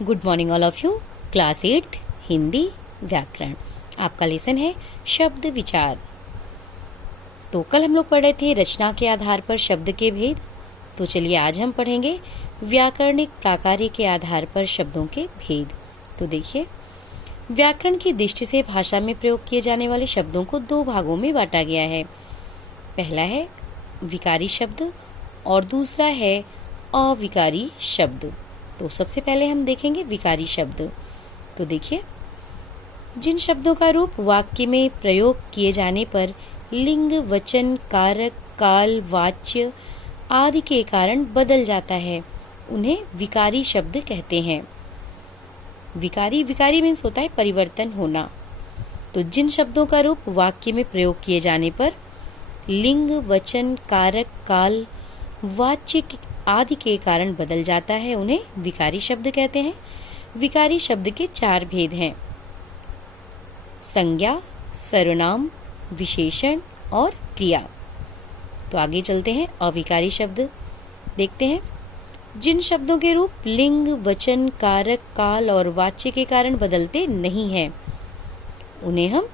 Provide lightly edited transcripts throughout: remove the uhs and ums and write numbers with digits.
Good morning all of you. Class 8 Hindi व्याकरण, आपका lesson है शब्द विचार। तो कल हम लोग पढ़ रहे थे रचना के आधार पर शब्द के भेद। तो चलिए आज हम पढ़ेंगे व्याकरणिक प्राकार्य के आधार पर शब्दों के भेद। तो देखिए, व्याकरण की दृष्टि से भाषा में प्रयोग किए जाने वाले शब्दों को दो भागों में बांटा गया है। पहला है विकारी शब्द और दूसरा है अविकारी शब्द। तो सबसे पहले हम देखेंगे विकारी शब्द। तो देखिए, जिन शब्दों का रूप वाक्य में प्रयोग किए जाने पर लिंग, वचन, कारक, काल, वाच्य आदि के कारण बदल जाता है, उन्हें विकारी शब्द कहते हैं। विकारी मीन्स होता है परिवर्तन होना। तो जिन शब्दों का रूप वाक्य में प्रयोग किए जाने पर लिंग, वचन, कारक, काल, वाच्य आदि के कारण बदल जाता है, उन्हें विकारी शब्द कहते हैं। विकारी शब्द के चार भेद हैं: संज्ञा, सर्वनाम, विशेषण और क्रिया। तो आगे चलते हैं, अविकारी शब्द देखते हैं। जिन शब्दों के रूप लिंग, वचन, कारक, काल और वाच्य के कारण बदलते नहीं हैं, उन्हें हम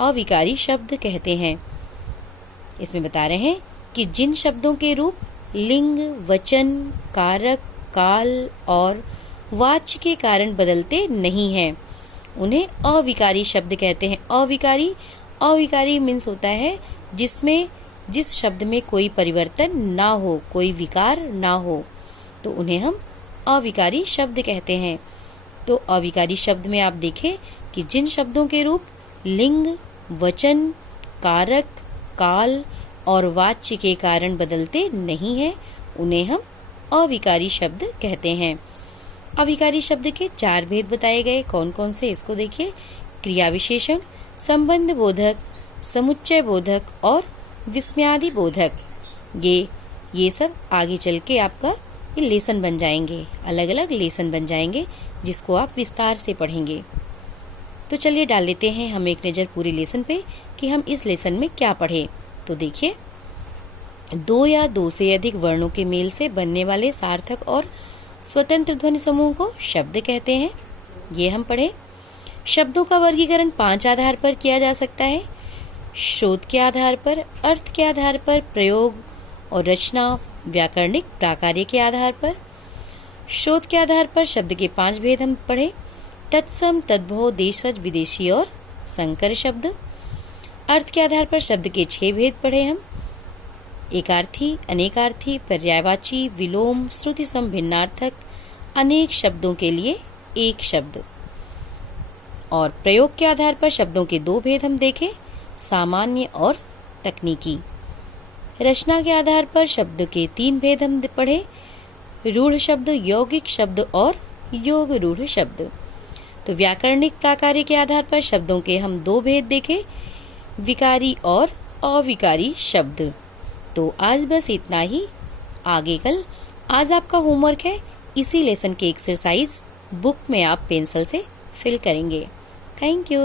अविकारी शब्द कहते हैं। इसमें बता रहे हैं कि जिन शब्दों के रूप लिंग, वचन, कारक, काल और वाच्य के कारण बदलते नहीं हैं, उन्हें अविकारी शब्द कहते हैं। अविकारी मीन्स होता है जिस शब्द में कोई परिवर्तन ना हो, कोई विकार ना हो, तो उन्हें हम अविकारी शब्द कहते हैं। तो अविकारी शब्द में आप देखें कि जिन शब्दों के रूप लिंग, वचन, कारक, काल और वाच्य के कारण बदलते नहीं हैं, उन्हें हम अविकारी शब्द कहते हैं। अविकारी शब्द के चार भेद बताए गए। कौन कौन से, इसको देखिए। क्रिया विशेषण, संबंध बोधक, समुच्चय बोधक और विस्मयादि बोधक। ये सब आगे चल के आपका ये लेसन बन जाएंगे, अलग अलग लेसन बन जाएंगे, जिसको आप विस्तार से पढ़ेंगे। तो चलिए डाल लेते हैं हम एक नज़र पूरे लेसन पे कि हम इस लेसन में क्या पढ़े। तो देखिए, दो या दो से अधिक वर्णों के मेल से बनने वाले सार्थक और स्वतंत्र ध्वनि समूह को शब्द कहते हैं। ये हम पढ़े। शब्दों का वर्गीकरण 5 आधार पर किया जा सकता है: शोध के आधार पर, अर्थ के आधार पर, प्रयोग और रचना, व्याकरणिक प्राकार्य के आधार पर। शोध के आधार पर शब्द के 5 भेद हम पढ़े: तत्सम, तद्भव, देशज, विदेशी और संकर शब्द। अर्थ के आधार पर शब्द के 6 भेद पढ़े हम: एकार्थी, अनेकार्थी, पर्यायवाची, विलोम, श्रुति सम, भिन्नार्थक, अनेक शब्दों के लिए एक शब्द। और प्रयोग के आधार पर शब्दों के 2 भेद हम देखे: सामान्य और तकनीकी। रचना के आधार पर शब्द के 3 भेद हम पढ़े: रूढ़ शब्द, यौगिक शब्द और योग रूढ़ शब्द। तो व्याकरणिक प्राकार्य के आधार पर शब्दों के हम 2 भेद देखे: विकारी और अविकारी शब्द। तो आज बस इतना ही। आगे कल आज आपका होमवर्क है, इसी लेसन के एक्सरसाइज बुक में आप पेंसिल से फिल करेंगे। Thank you.